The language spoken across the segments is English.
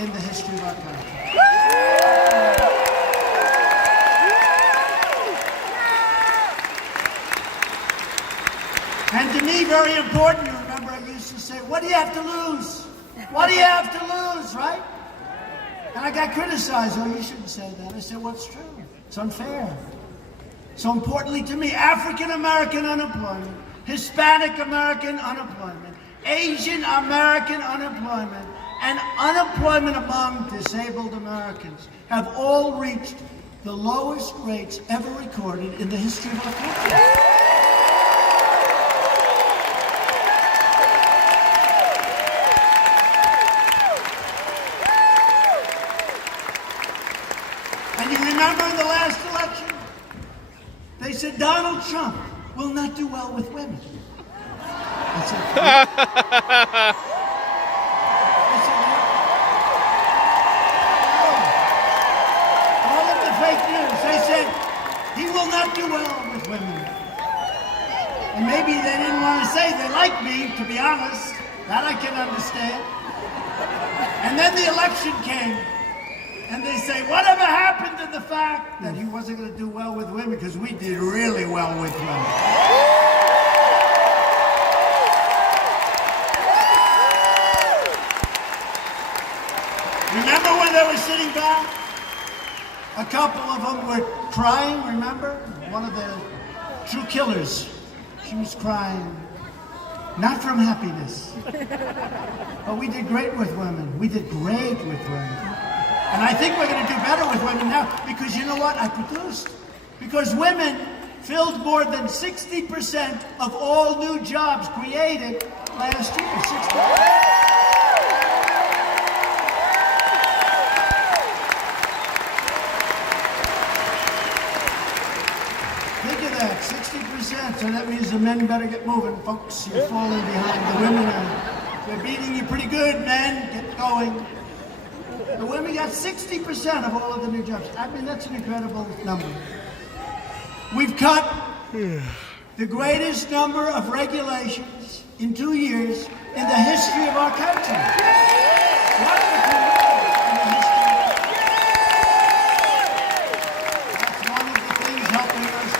in the history of our country. And to me, very important, you remember I used to say, what do you have to lose? What do you have to lose, right? And I got criticized, oh, you shouldn't say that. I said, well, it's true. It's unfair. So importantly to me, African American unemployment, Hispanic American unemployment, Asian American unemployment, and unemployment among disabled Americans have all reached the lowest rates ever recorded in the history of our country. And you remember in the last election, they said Donald Trump will not do well with women. I said, all of the fake news, they said he will not do well with women. And maybe they didn't want to say they like me, to be honest. That I can understand. And then the election came. And they say, whatever happened to the fact that he wasn't going to do well with women, because we did really well with women. Remember when they were sitting back? A couple of them were crying, remember? One of the true killers, she was crying, not from happiness. But we did great with women. We did great with women. And I think we're going to do better with women now, because you know what? I produced. Because women filled more than 60% of all new jobs created last year. 60%. Think of that, 60%. So that means the men better get moving, folks. You're falling behind. The women they're beating you pretty good, men. Get going. The women got 60% of all of the new jobs. I mean, that's an incredible number. We've cut the greatest number of regulations in 2 years in the history of our country. That's one of the things helping us.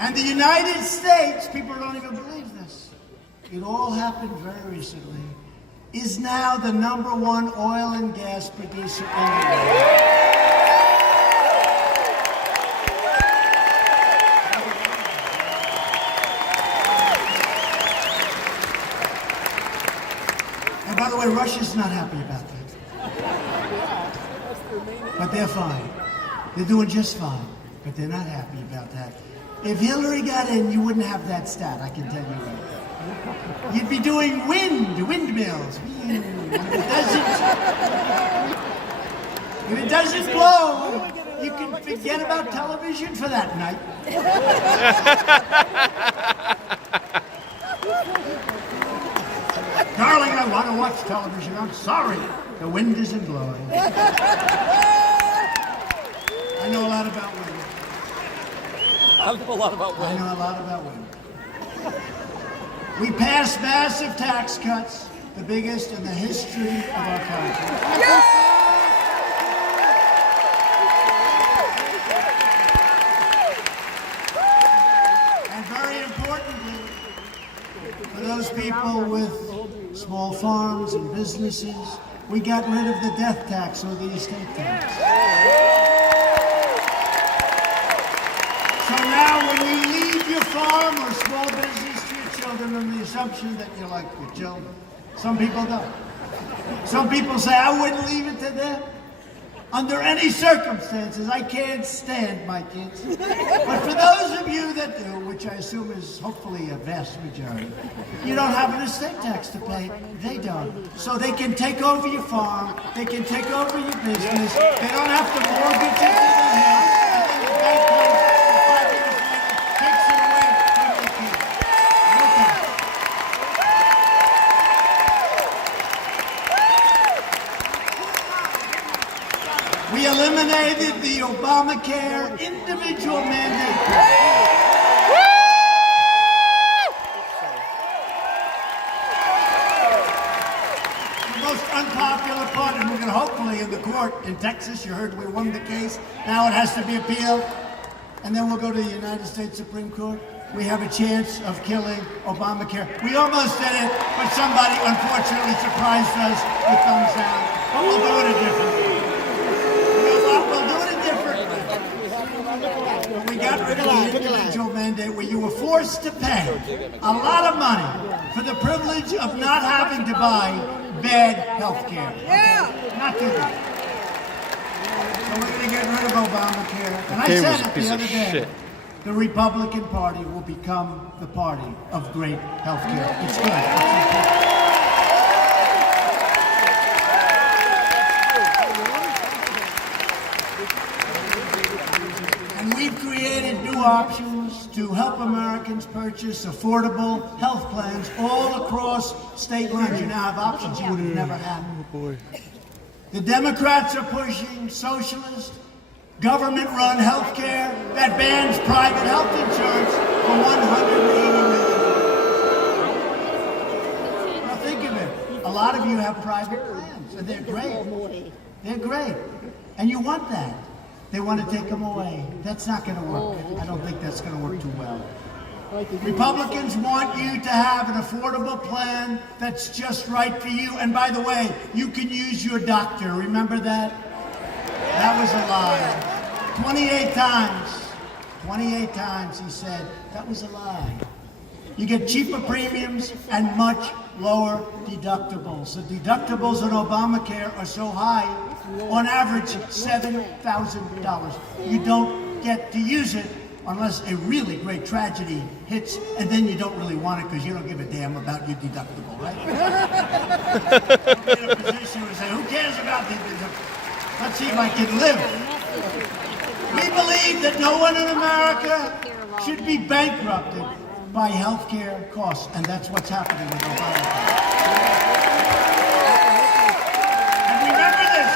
And the United States, people don't even believe this. It all happened very recently. Is now the #1 oil and gas producer in the world. And by the way, Russia's not happy about that. But they're fine. They're doing just fine. But they're not happy about that. If Hillary got in, you wouldn't have that stat, I can tell you that. You'd be doing windmills. If it doesn't blow, you can forget about television for that night. Darling, I want to watch television. I'm sorry, the wind isn't blowing. I know a lot about women. I know a lot about women. I know a lot about women. We passed massive tax cuts, the biggest in the history of our country. And very importantly, for those people with small farms and businesses, we got rid of the death tax or the estate tax. So now when you leave your farm or small business to your children on the assumption that you like your children, some people don't. Some people say, I wouldn't leave it to them. Under any circumstances, I can't stand my kids. But for those of you that do, which I assume is hopefully a vast majority, you don't have an estate tax to pay. They don't. So they can take over your farm, they can take over your business, they don't have to mortgage it to the house, and then the bank comes and 5 years later takes it away from your kids. No tax. We eliminated the Obamacare individual mandate. The most most unpopular part, and we're going to hopefully in the court in Texas, you heard we won the case. Now it has to be appealed. And then we'll go to the United States Supreme Court. We have a chance of killing Obamacare. We almost did it, but somebody unfortunately surprised us with thumbs down. But we'll do it a different way. You know what? We'll do it a different way. We got rid of the individual mandate where you were forced to pay a lot of money for the privilege of not having to buy bad health care. Yeah. Not too good. So we're going to get rid of Obamacare. And I said it the other day. The Republican Party will become the party of great health care. It's good. And we've created new options to help Americans purchase affordable health plans all across state lines. You now have options you would have never had. The Democrats are pushing socialist, government-run health care that bans private health insurance for $180 million. Now think of it. A lot of you have private plans, and they're great. They're great. And you want that. They want to take them away. That's not going to work. I don't think that's going to work too well. Republicans want you to have an affordable plan that's just right for you. And by the way, you can use your doctor. Remember that? That was a lie. 28 times he said, that was a lie. You get cheaper premiums and much lower deductibles. The deductibles on Obamacare are so high, on average $7,000. You don't get to use it unless a really great tragedy hits, and then you don't really want it because you don't give a damn about your deductible, right? You're in a position where you say, who cares about the deductible? Let's see if I can live. We believe that no one in America should be bankrupted by health care costs, and that's what's happening with Obamacare. And remember this,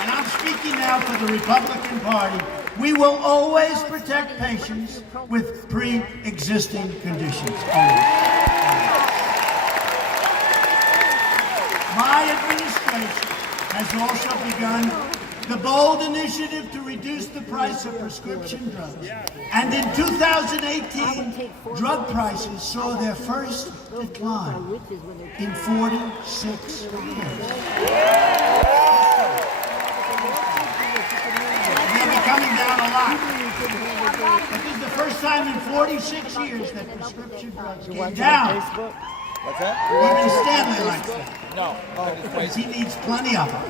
and I'm speaking now for the Republican Party, we will always protect patients with pre-existing conditions. Always. My administration has also begun the bold initiative to reduce the price of prescription drugs. And in 2018, drug prices saw their first decline in 46 years. They'll be coming down a lot. But this is the first time in 46 years that prescription drugs came down. What's that? Even Stanley likes that. No. Because he needs plenty of them.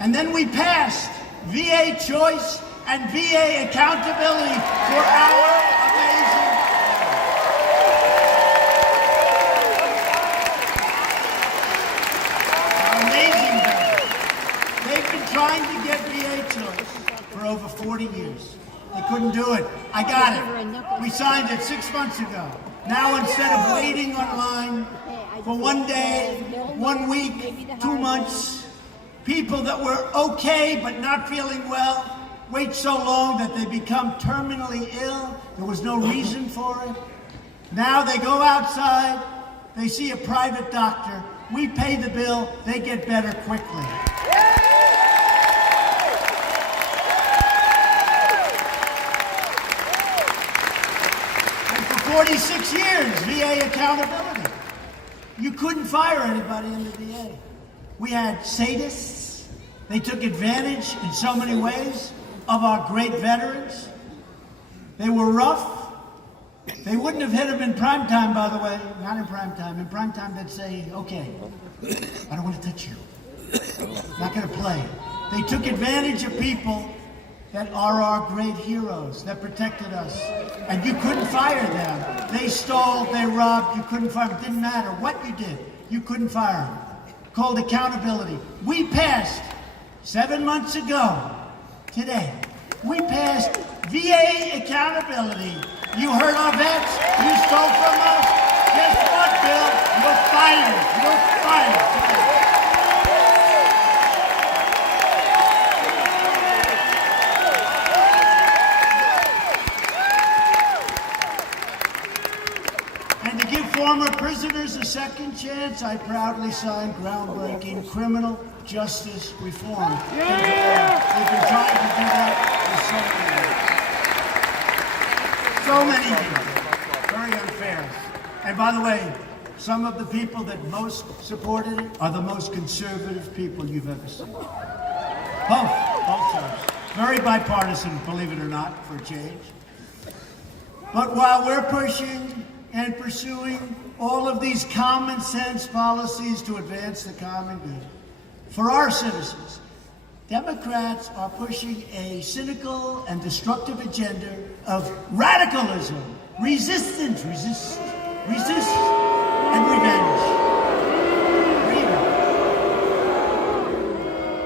And then we passed VA choice and VA accountability for our amazing bill. They've been trying to get VA choice for over 40 years. They couldn't do it. I got it. We signed it 6 months ago. Now instead of waiting online for 1 day, 1 week, 2 months, people that were okay but not feeling well wait so long that they become terminally ill. There was no reason for it. Now they go outside, they see a private doctor, we pay the bill, they get better quickly. And for 46 years, VA accountability. You couldn't fire anybody in the VA. We had sadists. They took advantage in so many ways of our great veterans. They were rough. They wouldn't have hit them in prime time, by the way. Not in prime time. In prime time, they'd say, okay, I don't want to touch you. Not going to play. They took advantage of people that are our great heroes that protected us. And you couldn't fire them. They stole, they robbed, you couldn't fire them. It didn't matter what you did. You couldn't fire them. Called accountability. We passed 7 months ago, today, we passed VA accountability. You heard our vets, you stole from us. Guess what, Bill? You're fired. You're fired. And to give former prisoners a second second chance, I proudly signed groundbreaking criminal justice reform. They've been trying to do that for so many years. Very unfair. And by the way, some of the people that most supported it are the most conservative people you've ever seen. Both sides. Very bipartisan, believe it or not, for a change. But while we're pushing and pursuing all of these common sense policies to advance the common good, for our citizens, Democrats are pushing a cynical and destructive agenda of radicalism, resistance, and revenge.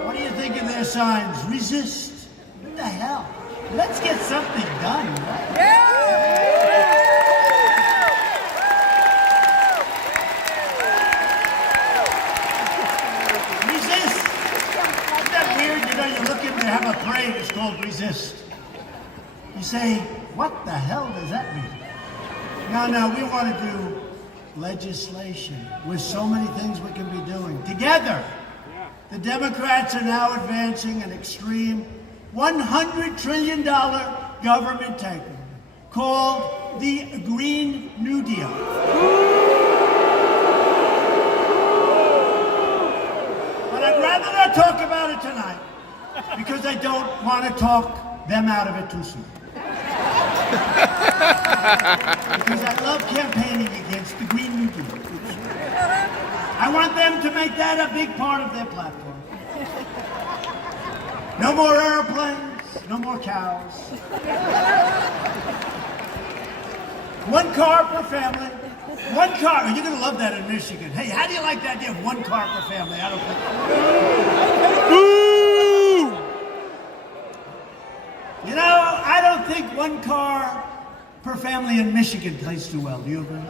What do you think in their signs? Resist. What the hell? Let's get something done, right? Resist. Isn't that weird? You know, you look in, they have a parade, it's called Resist. You say, what the hell does that mean? No, we want to do legislation with so many things we can be doing. Together, the Democrats are now advancing an extreme $100 trillion government takeover called the Green New Deal. But I'd rather not talk about it tonight because I don't want to talk them out of it too soon. Because I love campaigning against the Green New Deal. I want them to make that a big part of their platform. No more airplanes, no more cows. One car per family. One car. You're going to love that in Michigan. Hey, how do you like the idea of one car per family? I don't think. You know, I don't think one car per family in Michigan plays too well. Do you agree?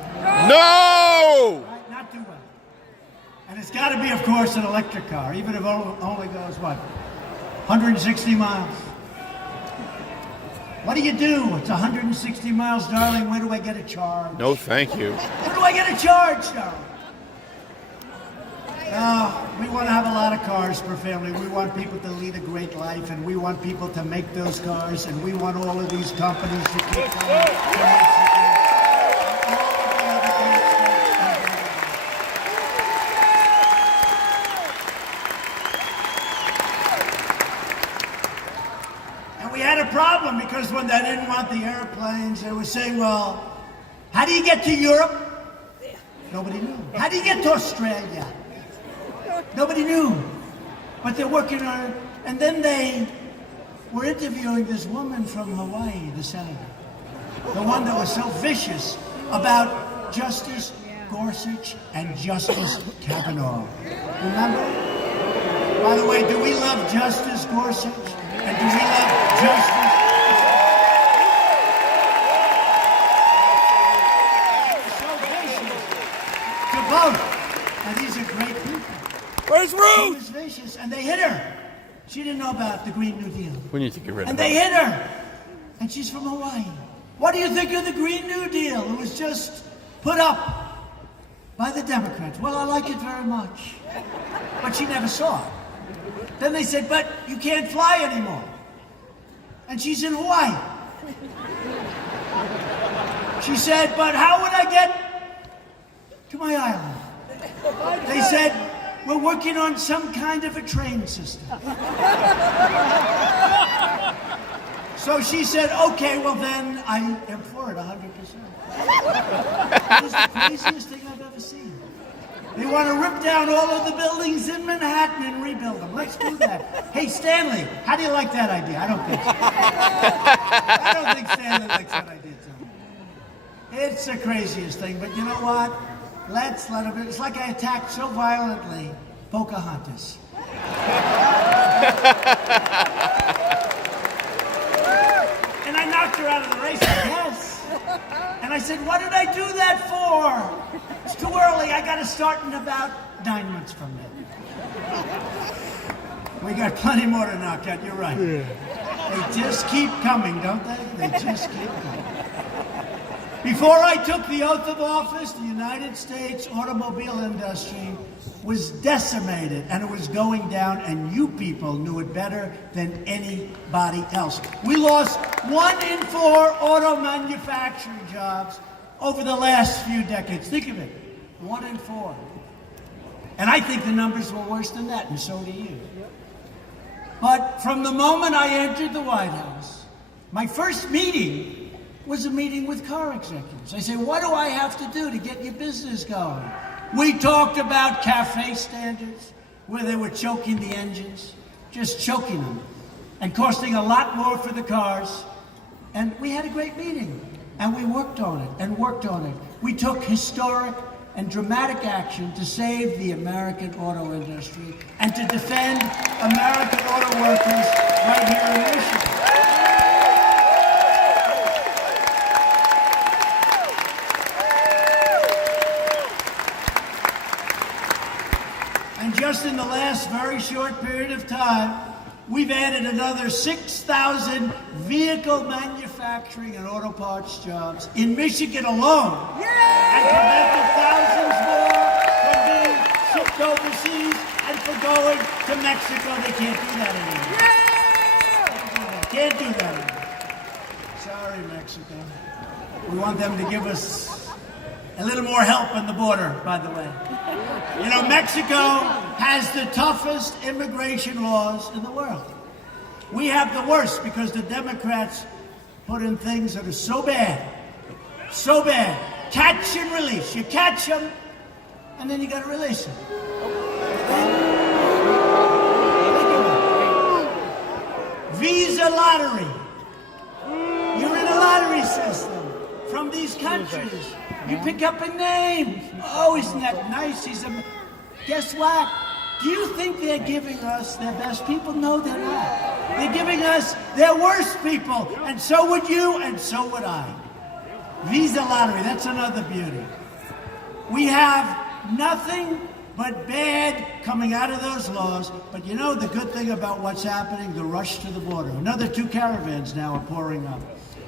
No! Right? Not too well. And it's got to be, of course, an electric car, even if it only goes, what, 160 miles? What do? It's 160 miles, darling. Where do I get a charge? No, thank you. Where do I get a charge, darling? No, we want to have a lot of cars per family. We want people to lead a great life, and we want people to make those cars, and we want all of these companies to keep coming. And we had a problem because when they didn't want the airplanes, they were saying, well, how do you get to Europe? Nobody knew. How do you get to Australia? Nobody knew, but they're working on it. And then they were interviewing this woman from Hawaii, the senator, the one that was so vicious about Justice Gorsuch and Justice Kavanaugh. Remember? By the way, do we love Justice Gorsuch? And do we love Justice? So vicious to both. And these are great people. Where's She Ruth? was vicious, and they hit her. She didn't know about the Green New Deal. We need to get rid of And her. they hit her. And she's from Hawaii. What do you think of the Green New Deal? It was just put up by the Democrats. Well, I like it very much. But she never saw it. Then they said, but you can't fly anymore. And she's in Hawaii. She said, but how would I get to my island? They said, we're working on some kind of a train system. So she said, okay, well then I am for it 100%. It is the craziest thing I've ever seen. They want to rip down all of the buildings in Manhattan and rebuild them. Let's do that. Hey, Stanley, how do you like that idea? I don't think so. I don't think Stanley likes that idea, too. It's the craziest thing, but you know what? Let's let him. It's like I attacked so violently Pocahontas. And I knocked her out of the race, I guess. And I said, what did I do that for? It's too early. I got to start in about 9 months from now. We got plenty more to knock out. You're right. They just keep coming, don't they? They just keep coming. Before I took the oath of office, the United States automobile industry was decimated, and it was going down, and you people knew it better than anybody else. We lost 1 in 4 auto manufacturing jobs over the last few decades. Think of it, 1 in 4. And I think the numbers were worse than that, and so do you. But from the moment I entered the White House, my first meeting was a meeting with car executives. I said, what do I have to do to get your business going? We talked about CAFE standards, where they were choking the engines, just choking them, and costing a lot more for the cars. And we had a great meeting, and we worked on it and worked on it. We took historic and dramatic action to save the American auto industry and to defend American auto workers right here in Michigan. And just in the last very short period of time, we've added another 6,000 vehicle manufacturing and auto parts jobs in Michigan alone. And prevented thousands more from being shipped overseas and for going to Mexico. They can't do that anymore. Can't do that anymore. Sorry, Mexico. We want them to give us a little more help on the border, by the way. You know, Mexico has the toughest immigration laws in the world. We have the worst because the Democrats put in things that are so bad, so bad. Catch and release. You catch them, and then you got to release them. Visa lottery. You're in a lottery system from these countries. You pick up a name. Oh, isn't that nice? Guess what? Do you think they're giving us their best people? No, they're not. They're giving us their worst people. And so would you, and so would I. Visa lottery, that's another beauty. We have nothing but bad coming out of those laws. But you know the good thing about what's happening? The rush to the border. Another 2 caravans now are pouring up.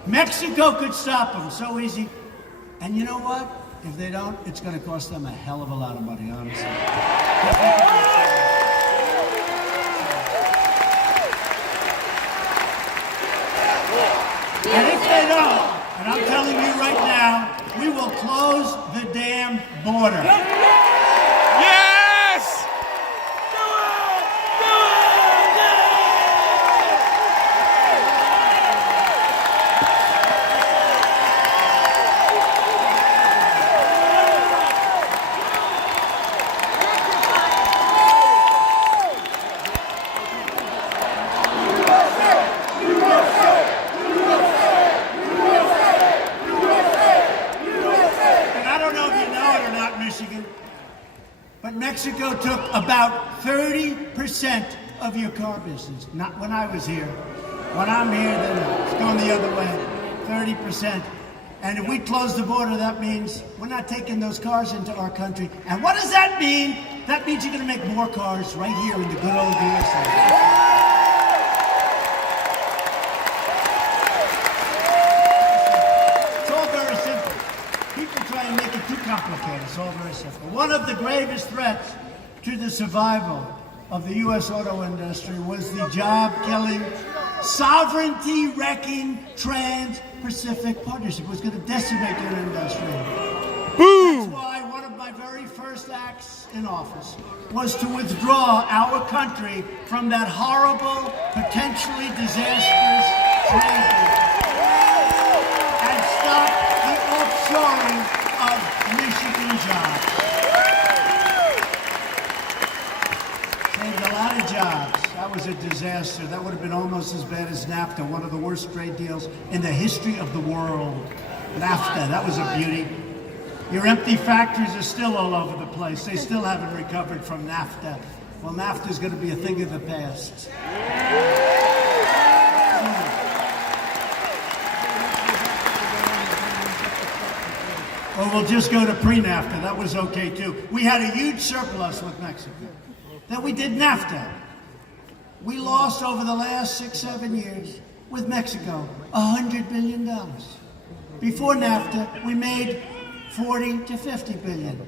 Mexico could stop them so easy. And you know what? If they don't, it's going to cost them a hell of a lot of money, honestly. And if they don't, and I'm telling you right now, we will close the damn border. Yes! But Mexico took about 30% of your car business. Not when I was here. When I'm here, then it's going the other way. 30%. And if we close the border, that means we're not taking those cars into our country. And what does that mean? That means you're going to make more cars right here in the good old USA. Complicated. It's all very simple. One of the gravest threats to the survival of the U.S. auto industry was the job-killing, sovereignty-wrecking Trans-Pacific Partnership. It was going to decimate your industry. That's why one of my very first acts in office was to withdraw our country from that horrible, potentially disastrous trade deal and stop the offshoring of Michigan jobs. Saved a lot of jobs. That was a disaster. That would have been almost as bad as NAFTA, one of the worst trade deals in the history of the world. NAFTA, that was a beauty. Your empty factories are still all over the place. They still haven't recovered from NAFTA. Well, NAFTA is going to be a thing of the past. Or we'll just go to pre-NAFTA. That was okay, too. We had a huge surplus with Mexico. Then we did NAFTA. We lost over the last 6-7 years with Mexico $100 billion. Before NAFTA, we made 40 to 50 billion.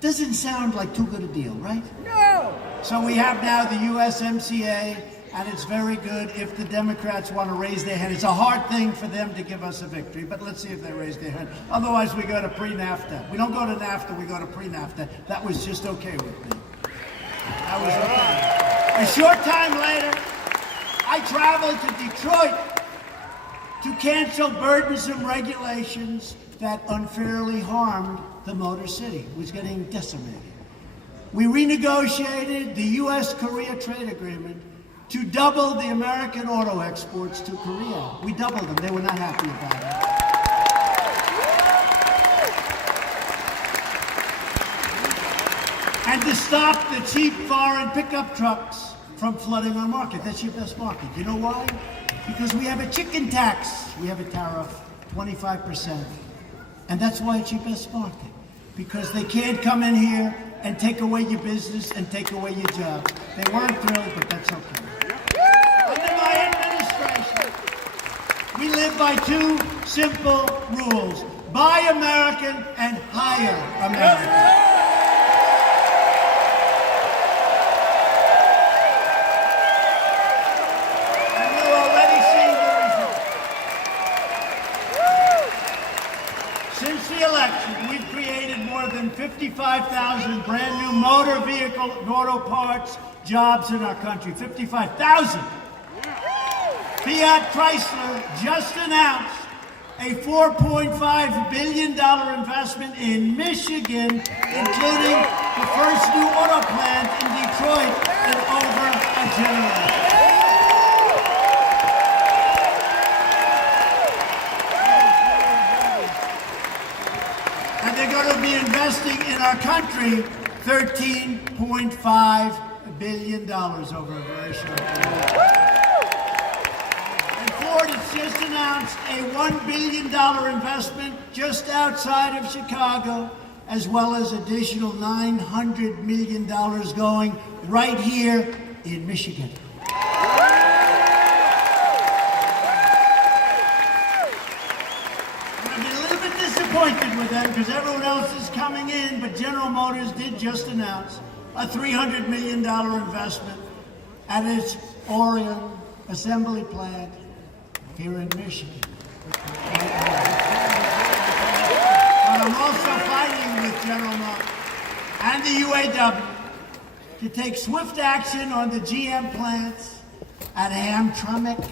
Doesn't sound like too good a deal, right? No! So we have now the USMCA, and it's very good if the Democrats want to raise their hand. It's a hard thing for them to give us a victory, but let's see if they raise their hand. Otherwise, we go to pre-NAFTA. We don't go to NAFTA, we go to pre-NAFTA. That was just okay with me. That was okay. A short time later, I traveled to Detroit to cancel burdensome regulations that unfairly harmed the Motor City. It was getting decimated. We renegotiated the U.S.-Korea trade agreement to double the American auto exports to Korea. We doubled them. They were not happy about it. And to stop the cheap foreign pickup trucks from flooding our market. That's your best market. You know why? Because we have a chicken tax. We have a tariff, 25%. And that's why it's your best market. Because they can't come in here and take away your business and take away your job. They weren't thrilled, but that's okay. Under my administration, we live by two simple rules. Buy American and hire American. And you're already seeing the results. Since the election, we've created more than 55,000 brand new motor vehicle, auto parts jobs in our country. 55,000. Fiat Chrysler just announced a $4.5 billion investment in Michigan, including the first new auto plant in Detroit in over a generation. And they're going to be investing in our country $13.5 billion over a very short period. And Ford has just announced a $1 billion investment just outside of Chicago, as well as additional $900 million going right here in Michigan. I'm a little bit disappointed with them because everyone else is coming in, but General Motors did just announce a $300 million investment at its Orion assembly plant here in Michigan. But I'm also fighting with General Motors and the UAW to take swift action on the GM plants at Hamtramck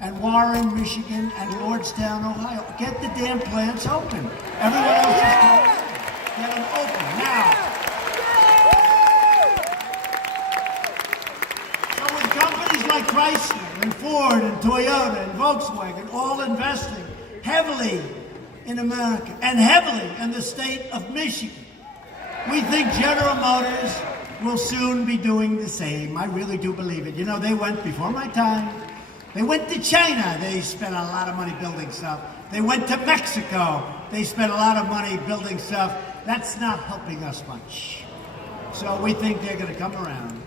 and Warren, Michigan, and Lordstown, Ohio. Get the damn plants open. Everyone else is coming. Get them open now. Like Chrysler and Ford and Toyota and Volkswagen all investing heavily in America and heavily in the state of Michigan. We think General Motors will soon be doing the same. I really do believe it. You know, they went before my time. They went to China. They spent a lot of money building stuff. They went to Mexico. They spent a lot of money building stuff. That's not helping us much. So we think they're going to come around.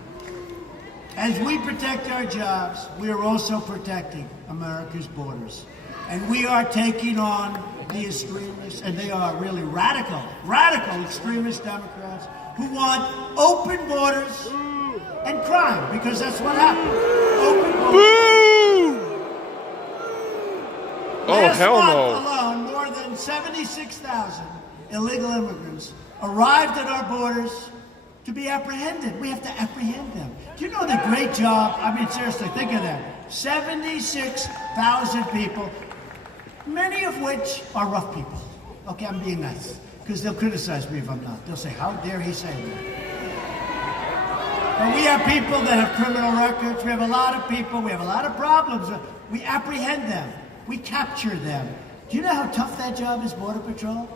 As we protect our jobs, we are also protecting America's borders. And we are taking on the extremists, and they are really radical extremist Democrats who want open borders and crime, because that's what happened. Open borders. Boo! Oh, Last hell month no. alone, more than 76,000 illegal immigrants arrived at our borders to be apprehended. We have to apprehend them. Do you know the great job? I mean, seriously, think of that. 76,000 people, many of which are rough people. Okay, I'm being nice, because they'll criticize me if I'm not. They'll say, how dare he say that? But we have people that have criminal records. We have a lot of people. We have a lot of problems. We apprehend them. We capture them. Do you know how tough that job is, Border Patrol?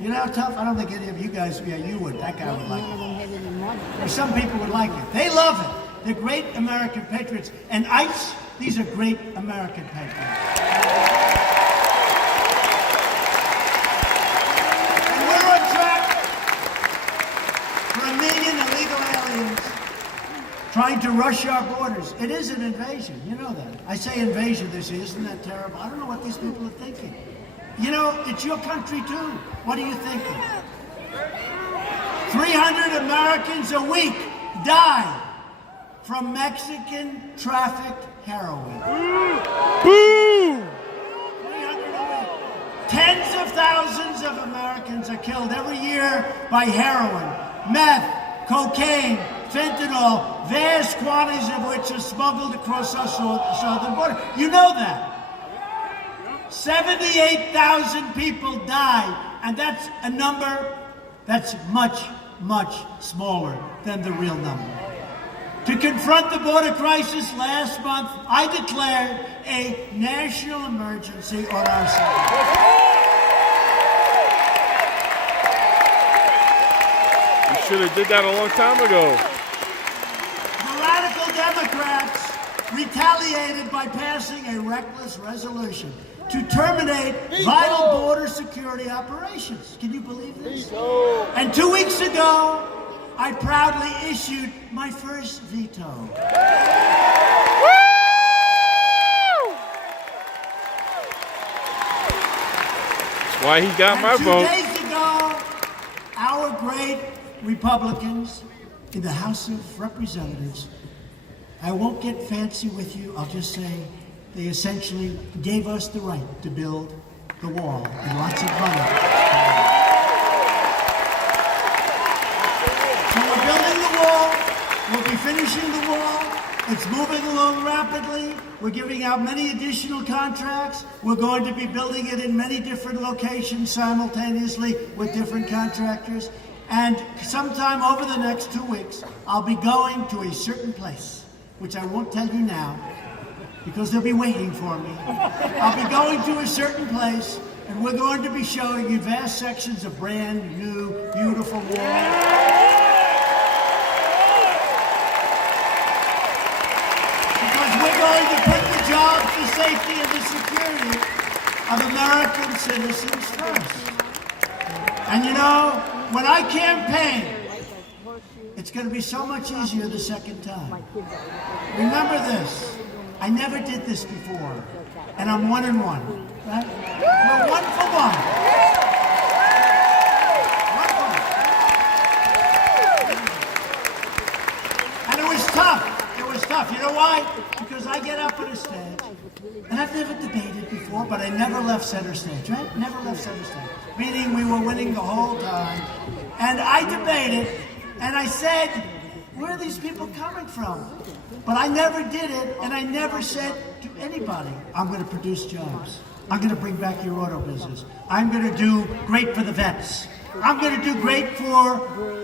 You know how tough? I don't think any of you guys, yeah, you would. That guy would like it. Or some people would like it. They love it. They're great American patriots. And ICE, these are great American patriots. And we're on track for 1 million illegal aliens trying to rush our borders. It is an invasion. You know that. I say invasion this year. Isn't that terrible? I don't know what these people are thinking. You know, it's your country too. What are you thinking? 300 Americans a week die from Mexican trafficked heroin. Boo! 300 a week. Tens of thousands of Americans are killed every year by heroin, meth, cocaine, fentanyl, vast quantities of which are smuggled across our southern border. You know that. 78,000 people die, and that's a number that's much, much smaller than the real number. To confront the border crisis last month, I declared a national emergency on our side. You should have did that a long time ago. The radical Democrats retaliated by passing a reckless resolution to terminate vital border security operations. Can you believe this? And 2 weeks ago, I proudly issued my first veto. That's why he got my And 2 vote. days ago, our great Republicans in the House of Representatives, I won't get fancy with you, I'll just say they essentially gave us the right to build the wall and lots of money. So we're building the wall, we'll be finishing the wall, it's moving along rapidly, we're giving out many additional contracts, we're going to be building it in many different locations simultaneously with different contractors, and sometime over the next 2 weeks, I'll be going to a certain place, which I won't tell you now, because they'll be waiting for me. I'll be going to a certain place, and we're going to be showing you vast sections of brand new, beautiful wall. Because we're going to put the jobs, the safety, and the security of American citizens first. And you know, when I campaign, it's going to be so much easier the second time. Remember this. I never did this before, and I'm 1-1, right? We're 1 for 1. 1 for 1. And it was tough. It was tough. You know why? Because I get up on a stage, and I've never debated before, but I never left center stage, right? Never left center stage. Meaning we were winning the whole time. And I debated, and I said, where are these people coming from? But I never did it, and I never said to anybody, I'm going to produce jobs. I'm going to bring back your auto business. I'm going to do great for the vets. I'm going to do great for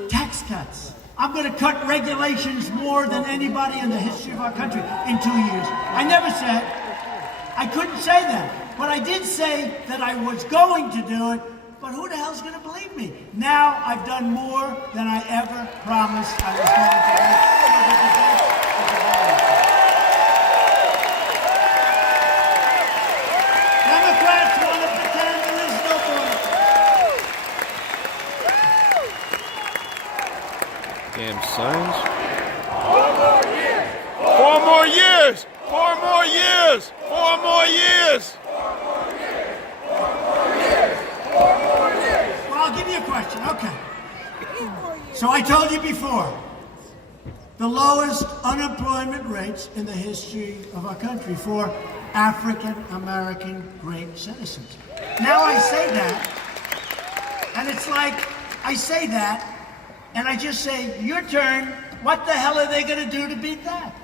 tax cuts. I'm going to cut regulations more than anybody in the history of our country in 2 years. I never said, I couldn't say that. But I did say that I was going to do it, but who the hell's going to believe me? Now I've done more than I ever promised I was going to do. Democrats want to pretend there is no border. Damn signs. 4 more years! 4 more years! 4 more years! Well, I'll give you a question. Okay. So I told you before, the lowest unemployment rates in the history of our country for African American great citizens. Now I say that, and it's like I say that, and I just say, your turn. What the hell are they going to do to beat that?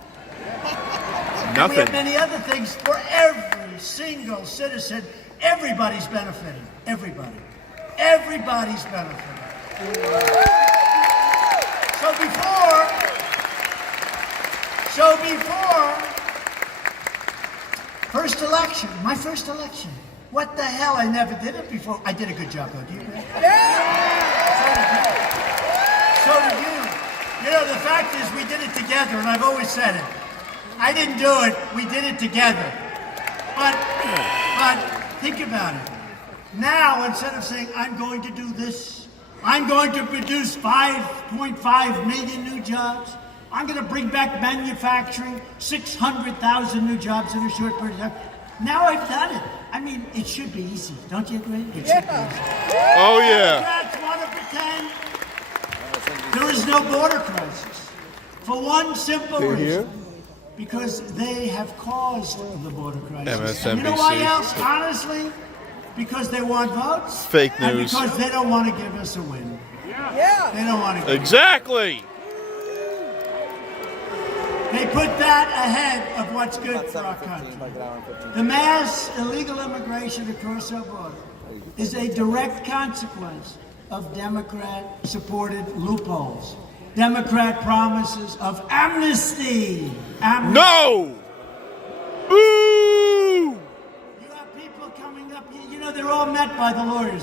And we have Nothing. many other things for every single citizen. Everybody's benefiting. Everybody. Everybody's benefiting. So before first election, my first election, what the hell? I never did it before. I did a good job, though. Do you agree? So did you. You know, the fact is, we did it together, and I've always said it. I didn't do it. We did it together. But think about it. Now, instead of saying, I'm going to do this, I'm going to produce 5.5 million new jobs, I'm going to bring back manufacturing, 600,000 new jobs in a short period of time. Now I've done it. I mean, it should be easy. Don't you agree? It should be easy. Oh, yeah. Democrats want to pretend there is no border crisis for one simple reason. Because they have caused the border crisis. And you know why else? Honestly, because they want votes. Fake And news. because they don't want to give us a win. Yeah. They don't want to. Exactly. They put that ahead of what's good for our country. The mass illegal immigration across our border is a direct consequence of Democrat-supported loopholes. Democrat promises of amnesty. No! Boo! You have people coming up, you know, they're all met by the lawyers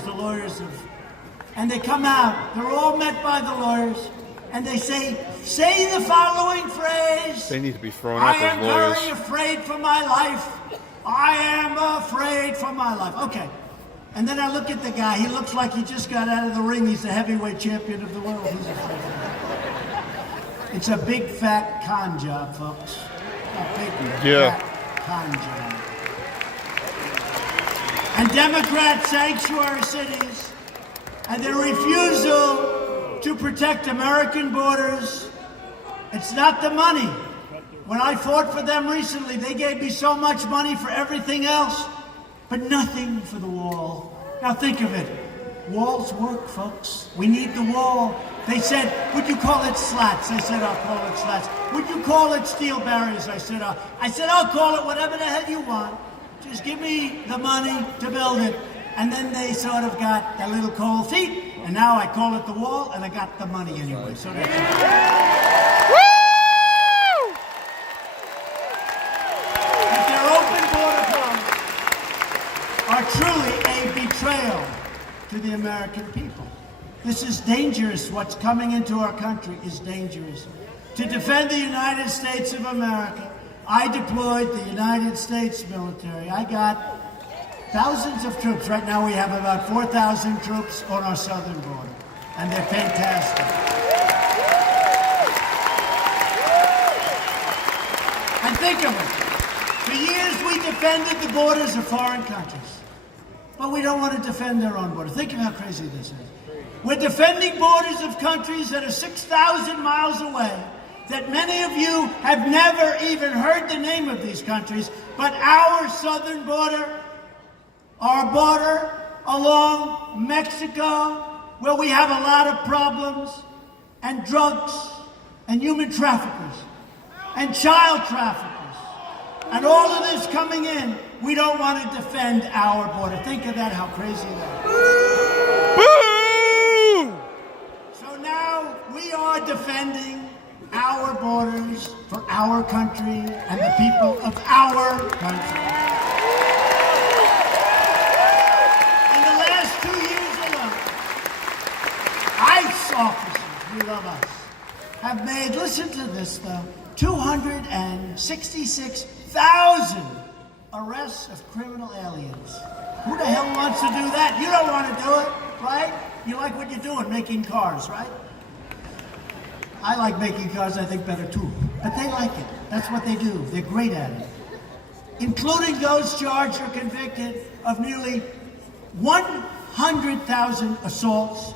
and they come out, they're all met by the lawyers, and they say the following phrase. They need to be thrown I out am as lawyers. very afraid for my life. I am afraid for my life. Okay. And then I look at the guy, he looks like he just got out of the ring. He's the heavyweight champion of the world. He's afraid. It's a big fat con job, folks. A big fat con job. And Democrat sanctuary cities and their refusal to protect American borders. It's not the money. When I fought for them recently, they gave me so much money for everything else, but nothing for the wall. Now think of it. Walls work, folks. We need the wall. They said, would you call it slats? I said, I'll call it slats. Would you call it steel barriers? I said, I'll call it whatever the hell you want. Just give me the money to build it. And then they sort of got their little cold feet, and now I call it the wall, and I got the money anyway. So that's it. If their open border policies are truly a betrayal to the American people. This is dangerous. What's coming into our country is dangerous. To defend the United States of America, I deployed the United States military. I got thousands of troops. Right now we have about 4,000 troops on our southern border, and they're fantastic. And think of it. For years we defended the borders of foreign countries, but we don't want to defend their own border. Think of how crazy this is. We're defending borders of countries that are 6,000 miles away, that many of you have never even heard the name of these countries, but our southern border, our border along Mexico, where we have a lot of problems, and drugs, and human traffickers, and child traffickers, and all of this coming in, we don't want to defend our border. Think of that, how crazy that is. So now we are defending our borders for our country and the people of our country. In the last 2 years alone, ICE officers, we love us, have made, listen to this though, 266,000 arrests of criminal aliens. Who the hell wants to do that? You don't want to do it, right? You like what you're doing, making cars, right? I like making cars, I think, better too. But they like it. That's what they do. They're great at it. Including those charged or convicted of nearly 100,000 assaults,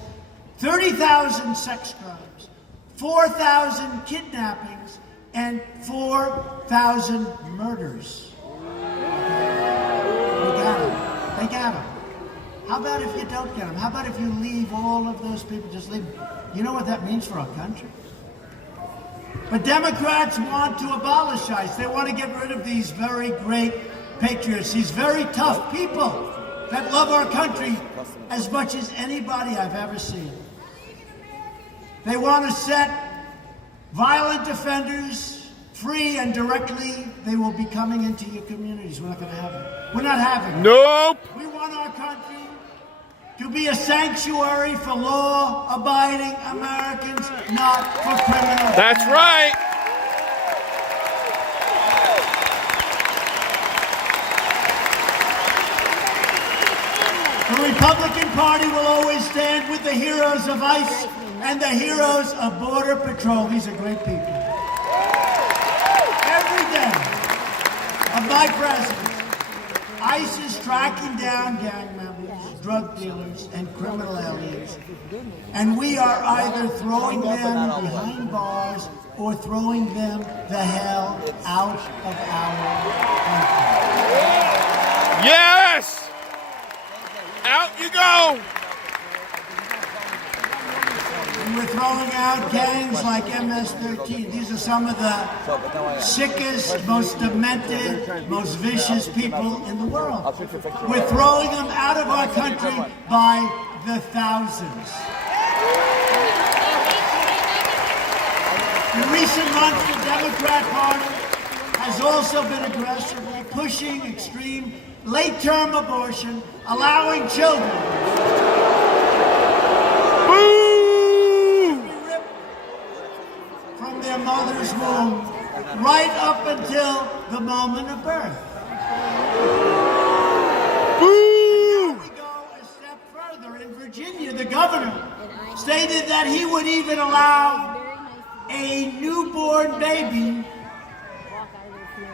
30,000 sex crimes, 4,000 kidnappings, and 4,000 murders. They got them. How about if you don't get them? How about if you leave all of those people, just leave them? You know what that means for our country? But Democrats want to abolish ICE. They want to get rid of these very great patriots, these very tough people that love our country as much as anybody I've ever seen. They want to set violent offenders free, and directly they will be coming into your communities. We're not going to have it. We're not having it. Nope. We want our country to be a sanctuary for law-abiding Americans, not for criminals. That's right. The Republican Party will always stand with the heroes of ICE and the heroes of Border Patrol. These are great people. Every day of my presidency, ICE is tracking down gang members, drug dealers, and criminal aliens. And we are either throwing them behind bars or throwing them the hell out of our country. Yes! Out you go! And we're throwing out gangs like MS-13. These are some of the sickest, most demented, most vicious people in the world. We're throwing them out of our country by the thousands. In recent months, the Democrat Party has also been aggressively pushing extreme late-term abortion, allowing children to be ripped from their mother's womb right up until the moment of birth. And now we go a step further. In Virginia, the governor stated that he would even allow a newborn baby,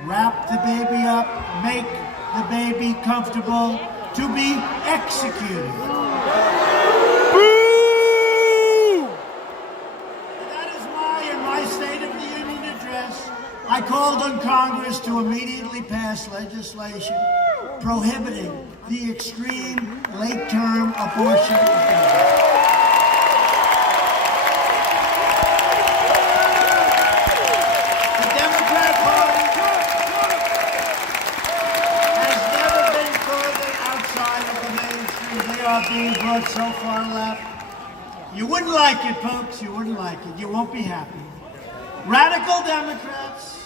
wrap the baby up, make the baby comfortable, to be executed. Boo! And that is why in my State of the Union address, I called on Congress to immediately pass legislation prohibiting the extreme late-term abortion of babies. Being brought so far left. You wouldn't like it, folks. You wouldn't like it. You won't be happy. Radical Democrats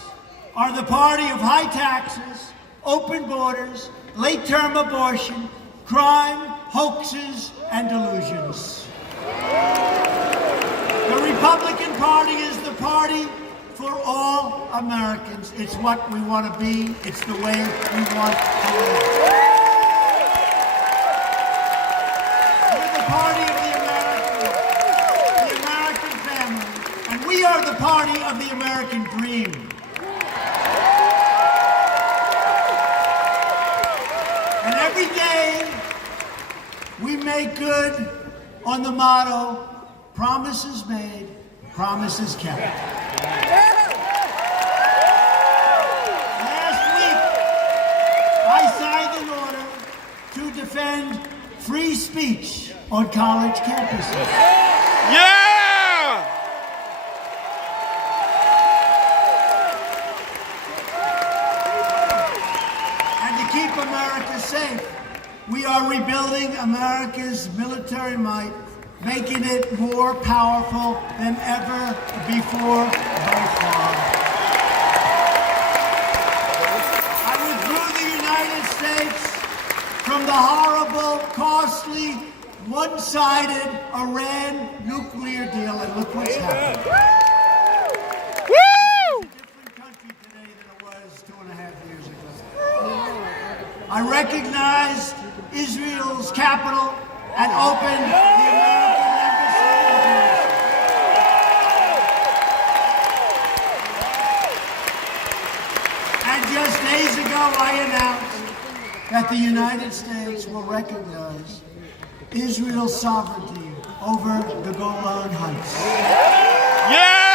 are the party of high taxes, open borders, late-term abortion, crime, hoaxes, and delusions. The Republican Party is the party for all Americans. It's what we want to be. It's the way we want to live. Party of the American family, and we are the party of the American dream. And every day we make good on the motto, promises made, promises kept. Last week, I signed an order to defend free speech on college campuses. Yeah! And to keep America safe, we are rebuilding America's military might, making it more powerful than ever before by far. I withdrew the United States from the horrible, costly, one-sided Iran nuclear deal, and look what's happened. Woo! It's a different country today than it was 2.5 years ago. I recognized Israel's capital and opened the American embassy in Jerusalem. And just days ago, I announced that the United States will recognize Israel's sovereignty over the Golan Heights. Yeah!